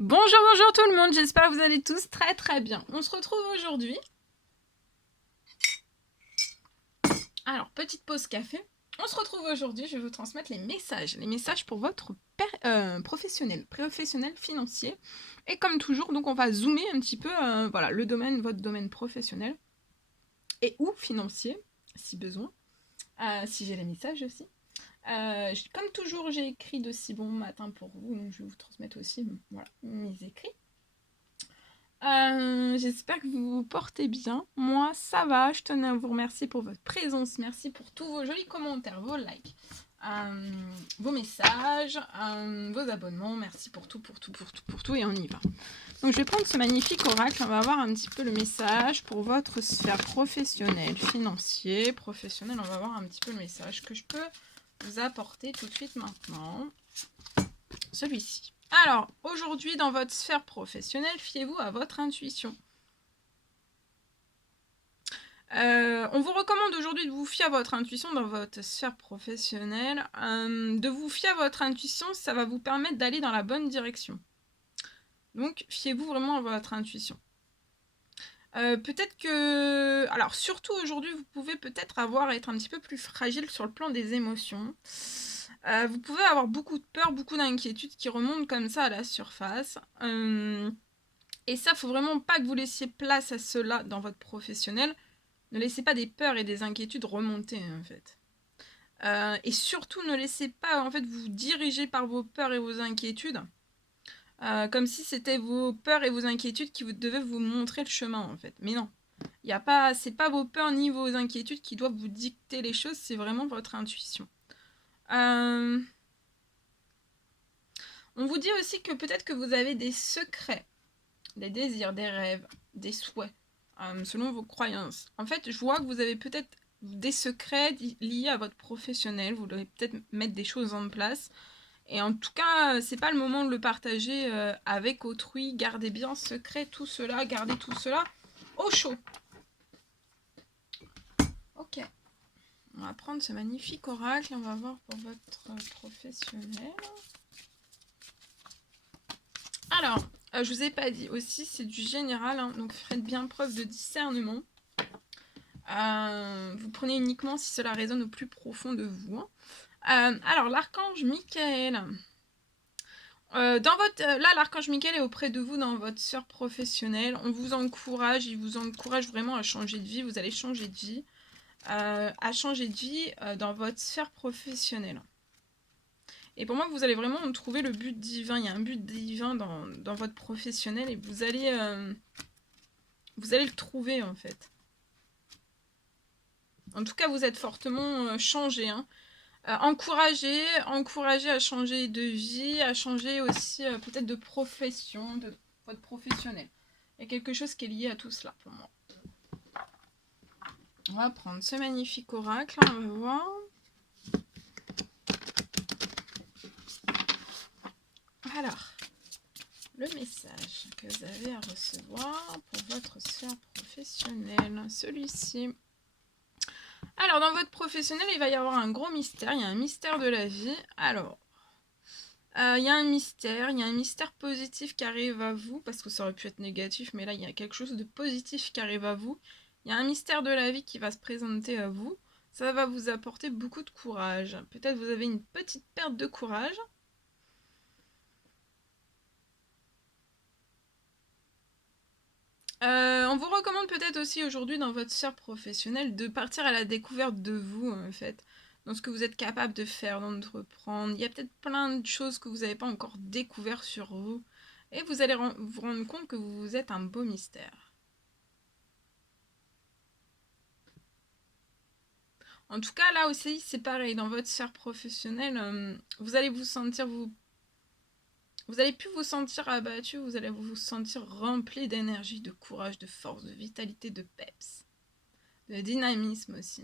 Bonjour, bonjour tout le monde, j'espère que vous allez tous très très bien. On se retrouve aujourd'hui. Alors, petite pause café. On se retrouve aujourd'hui, je vais vous transmettre les messages pour votre professionnel financier. Et comme toujours, donc on va zoomer un petit peu, voilà, le domaine, votre domaine professionnel et ou financier, si besoin, si j'ai les messages aussi. Comme toujours, j'ai écrit de si bon matin pour vous, donc je vais vous transmettre aussi voilà, mes écrits. J'espère que vous vous portez bien. Moi, ça va. Je tenais à vous remercier pour votre présence. Merci pour tous vos jolis commentaires, vos likes, vos messages, vos abonnements. Merci pour tout, pour tout, pour tout, pour tout. Et on y va. Donc, je vais prendre ce magnifique oracle. On va voir un petit peu le message pour votre sphère professionnelle, financier, professionnel. On va voir un petit peu le message que je peux vous apporter tout de suite maintenant. Celui-ci. Alors, aujourd'hui, dans votre sphère professionnelle, fiez-vous à votre intuition. On vous recommande aujourd'hui de vous fier à votre intuition dans votre sphère professionnelle. De vous fier à votre intuition, ça va vous permettre d'aller dans la bonne direction. Donc, fiez-vous vraiment à votre intuition. Peut-être que... Alors, surtout aujourd'hui, vous pouvez peut-être être un petit peu plus fragile sur le plan des émotions. Vous pouvez avoir beaucoup de peur, beaucoup d'inquiétudes qui remontent comme ça à la surface. Et ça, faut vraiment pas que vous laissiez place à cela dans votre professionnel. Ne laissez pas des peurs et des inquiétudes remonter, en fait. Et surtout, ne laissez pas en fait vous diriger par vos peurs et vos inquiétudes, comme si c'était vos peurs et vos inquiétudes qui devaient vous montrer le chemin, en fait. Mais non, c'est pas vos peurs ni vos inquiétudes qui doivent vous dicter les choses, c'est vraiment votre intuition. On vous dit aussi que peut-être que vous avez des secrets, des désirs, des rêves, des souhaits, selon vos croyances. En fait, je vois que vous avez peut-être des secrets liés à votre professionnel, vous devez peut-être mettre des choses en place. Et en tout cas, c'est pas le moment de le partager avec autrui. Gardez bien secret tout cela, gardez tout cela au chaud. Ok, on va prendre ce magnifique oracle et on va voir pour votre professionnel. Alors, je vous ai pas dit aussi, c'est du général, hein, donc faites bien preuve de discernement. Vous prenez uniquement si cela résonne au plus profond de vous. Alors, l'archange Michael. Là, l'archange Michael est auprès de vous dans votre sphère professionnelle. Il vous encourage vraiment à changer de vie. Vous allez changer de vie, dans votre sphère professionnelle. Et pour moi, vous allez vraiment trouver le but divin. Il y a un but divin dans votre professionnel et vous allez le trouver en fait. En tout cas, vous êtes fortement changé. Hein. Encouragé à changer de vie, à changer aussi peut-être de profession, de votre professionnel. Il y a quelque chose qui est lié à tout cela pour moi. On va prendre ce magnifique oracle, on va voir. Alors, le message que vous avez à recevoir pour votre sphère professionnelle, celui-ci. Alors, dans votre professionnel, il va y avoir un gros mystère, il y a un mystère de la vie. Alors, il y a un mystère positif qui arrive à vous, parce que ça aurait pu être négatif, mais là, il y a quelque chose de positif qui arrive à vous. Il y a un mystère de la vie qui va se présenter à vous. Ça va vous apporter beaucoup de courage. Peut-être vous avez une petite perte de courage. On vous recommande peut-être aussi aujourd'hui dans votre sphère professionnelle de partir à la découverte de vous, en fait, dans ce que vous êtes capable de faire, d'entreprendre. Il y a peut-être plein de choses que vous n'avez pas encore découvert sur vous. Et vous allez vous rendre compte que vous êtes un beau mystère. En tout cas, là aussi, c'est pareil. Dans votre sphère professionnelle, vous allez vous allez plus vous sentir abattu, vous allez vous sentir rempli d'énergie, de courage, de force, de vitalité, de peps, de dynamisme aussi.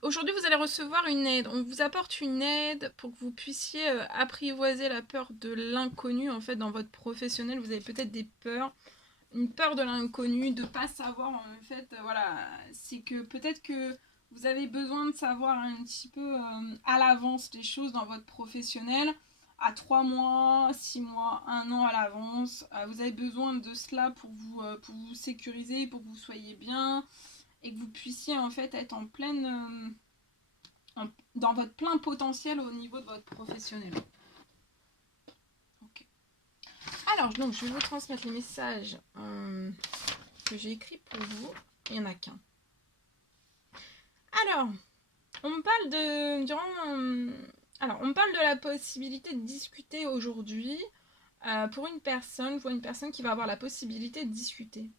Aujourd'hui, vous allez recevoir une aide. On vous apporte une aide pour que vous puissiez apprivoiser la peur de l'inconnu. En fait, dans votre professionnel, vous avez peut-être des peurs. Une peur de l'inconnu, de ne pas savoir. En fait, voilà, c'est que peut-être que vous avez besoin de savoir un petit peu à l'avance les choses dans votre professionnel, à 3 mois, 6 mois, 1 an à l'avance. Vous avez besoin de cela pour vous sécuriser, pour que vous soyez bien et que vous puissiez en fait être en pleine, dans votre plein potentiel au niveau de votre professionnel. Ok. Alors, donc, je vais vous transmettre les messages que j'ai écrits pour vous. Il n'y en a qu'un. Alors, on me parle on me parle de la possibilité de discuter aujourd'hui. Pour une personne, je vois une personne qui va avoir la possibilité de discuter.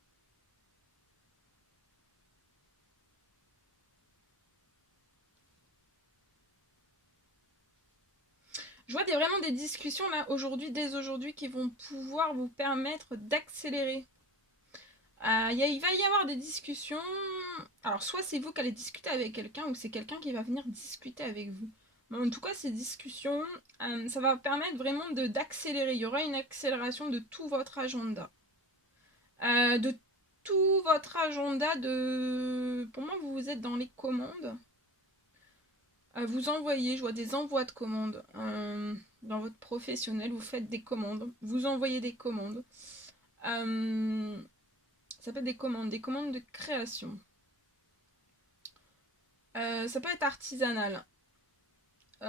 Je vois vraiment des discussions là aujourd'hui, dès aujourd'hui, qui vont pouvoir vous permettre d'accélérer. Il va y avoir des discussions. Alors, soit c'est vous qui allez discuter avec quelqu'un, ou c'est quelqu'un qui va venir discuter avec vous. En tout cas, ces discussions, ça va permettre vraiment d'accélérer. Il y aura une accélération de tout votre agenda. De tout votre agenda, pour moi, vous êtes dans les commandes. Vous envoyez, je vois des envois de commandes. Dans votre professionnel, vous faites des commandes. Vous envoyez des commandes. Ça peut être des commandes de création. Ça peut être artisanal. Vous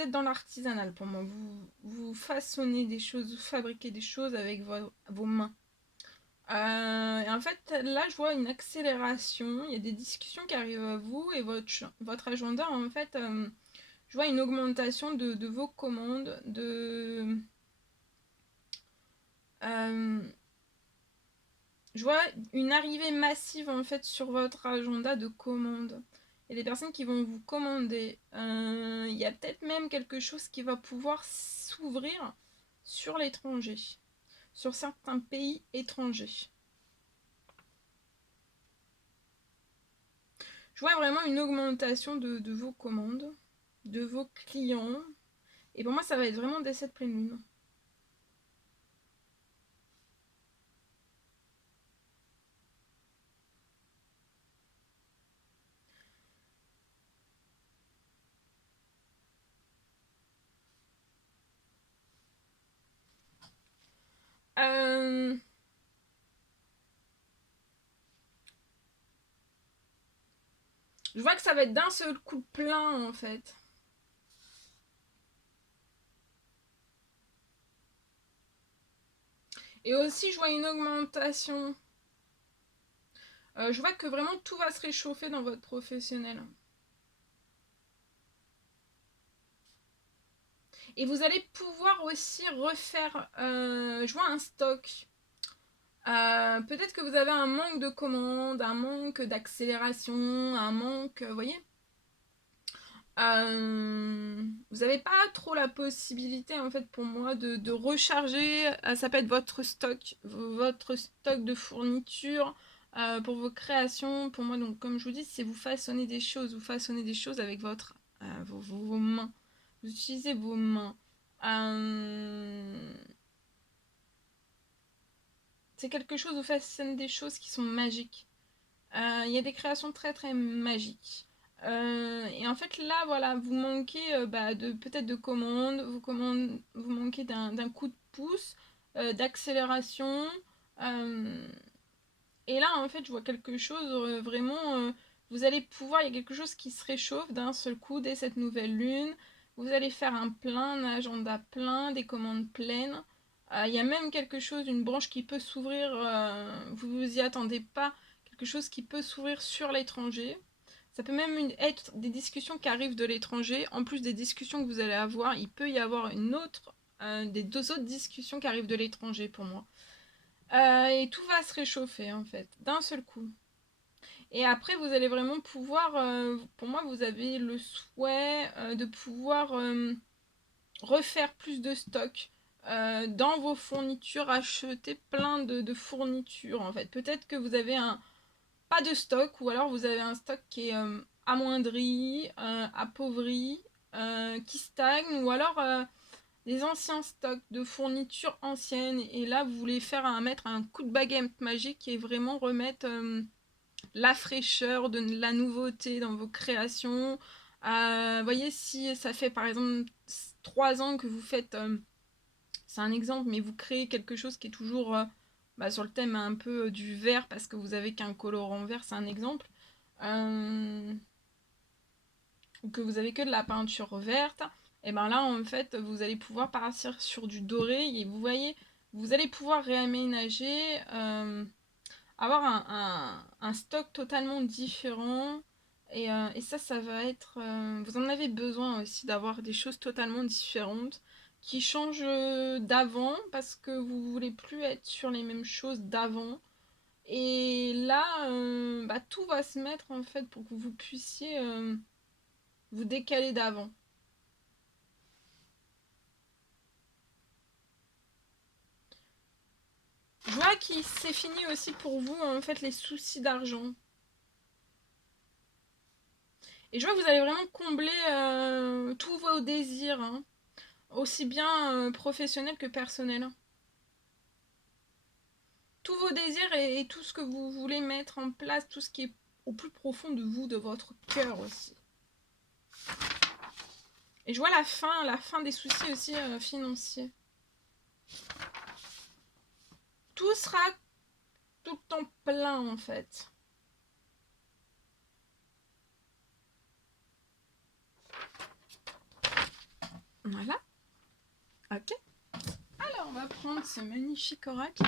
êtes dans l'artisanal pour moi. Vous façonnez des choses, vous fabriquez des choses avec vos mains. Et en fait, là, je vois une accélération. Il y a des discussions qui arrivent à vous et votre agenda, en fait, je vois une augmentation de vos commandes, je vois une arrivée massive, en fait, sur votre agenda de commandes. Il y a des personnes qui vont vous commander. Il y a peut-être même quelque chose qui va pouvoir s'ouvrir sur l'étranger, sur certains pays étrangers. Je vois vraiment une augmentation de vos commandes, de vos clients. Et pour moi, ça va être vraiment dès cette pleine lune. Je vois que ça va être d'un seul coup plein, en fait. Et aussi, je vois une augmentation. Je vois que vraiment tout va se réchauffer dans votre professionnel. Et vous allez pouvoir aussi refaire, je vois un stock. Peut-être que vous avez un manque de commandes, un manque d'accélération, un manque, vous voyez. Vous n'avez pas trop la possibilité en fait pour moi de recharger. Ça peut être votre stock de fourniture pour vos créations. Pour moi, donc comme je vous dis, c'est vous façonnez des choses, avec vos mains. Vous utilisez vos mains. C'est quelque chose, vous façonnez des choses qui sont magiques. Il y a des créations très très magiques. Et en fait là voilà, vous manquez peut-être de commandes, vous manquez d'un coup de pouce, d'accélération. Et là en fait je vois quelque chose vraiment, vous allez pouvoir, il y a quelque chose qui se réchauffe d'un seul coup dès cette nouvelle lune. Vous allez faire un agenda plein, des commandes pleines. Il y a même quelque chose, une branche qui peut s'ouvrir, vous vous y attendez pas, quelque chose qui peut s'ouvrir sur l'étranger. Ça peut même être des discussions qui arrivent de l'étranger. En plus des discussions que vous allez avoir, il peut y avoir des deux autres discussions qui arrivent de l'étranger pour moi. Et tout va se réchauffer en fait, d'un seul coup. Et après, vous allez vraiment pouvoir, pour moi, vous avez le souhait de pouvoir refaire plus de stock dans vos fournitures, acheter plein de fournitures en fait. Peut-être que vous avez pas de stock, ou alors vous avez un stock qui est amoindri, appauvri, qui stagne, ou alors des anciens stocks de fournitures anciennes, et là vous voulez mettre un coup de baguette magique et vraiment remettre la fraîcheur, de la nouveauté dans vos créations. Voyez, si ça fait par exemple 3 ans que vous faites, c'est un exemple, mais vous créez quelque chose qui est toujours sur le thème un peu du vert parce que vous avez qu'un colorant vert, c'est un exemple. Ou que vous avez que de la peinture verte, et ben là en fait vous allez pouvoir partir sur du doré et vous voyez, vous allez pouvoir réaménager, avoir un stock totalement différent. Et ça va être... vous en avez besoin aussi d'avoir des choses totalement différentes qui changent d'avant parce que vous voulez plus être sur les mêmes choses d'avant. Et là, tout va se mettre en fait pour que vous puissiez vous décaler d'avant. Je vois qu'il c'est fini aussi pour vous en fait les soucis d'argent. Et je vois que vous allez vraiment combler tous vos désirs, hein, aussi bien professionnels que personnels. Tous vos désirs et tout ce que vous voulez mettre en place, tout ce qui est au plus profond de vous, de votre cœur aussi. Et je vois la fin des soucis aussi financiers. Tout sera tout le temps plein en fait. Voilà. Ok. Alors on va prendre ce magnifique oracle.